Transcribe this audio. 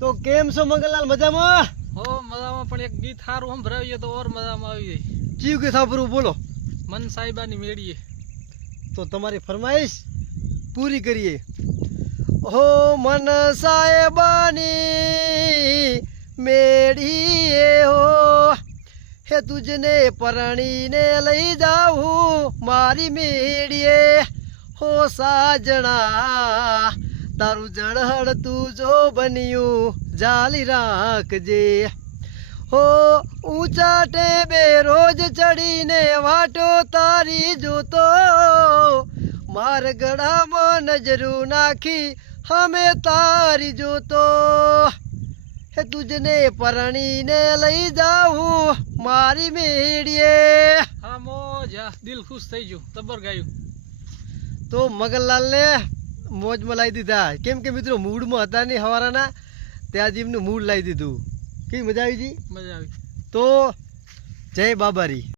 તો કેમ છો મંગલલાલ, મજામાં? હો મજામાં, પણ એક ગીત સારું સંભળાવીએ તો ઓર મજામાં આવી જાય. ચીવ કે સાંભળવું બોલો. મન સાહેબાની મેળીએ. તો તમારી ફરમાઈશ પૂરી કરીએ. હો મન સાહેબાની મેળીએ હો, હે તુજને પરણીને લઈ જાઉં મારી મેળીએ. હો સાજણા તારું જળહળ તું જો બન્યું જાલી રાખજે. હો ઊંચા ટેબે રોજ ચડીને વાટો તારી જોતો, માર ગળામાં નજરું નાખી અમે તારી જોતો. હે તુજને પરણીને લઈ જાઉં મારી મેળીએ. હા મોજ, દિલ ખુશ થઈ ગયું, જબર ગાયું. તો મગનલાલને મોજમાં લાવી દીધા, કેમ કે મિત્રો મૂડમાં હતા નહીં હવારાના, ત્યાં જ એમનું મૂડ લાવી દીધું. કેવી મજા આવી જી? મજા આવી. તો જય બાબારી.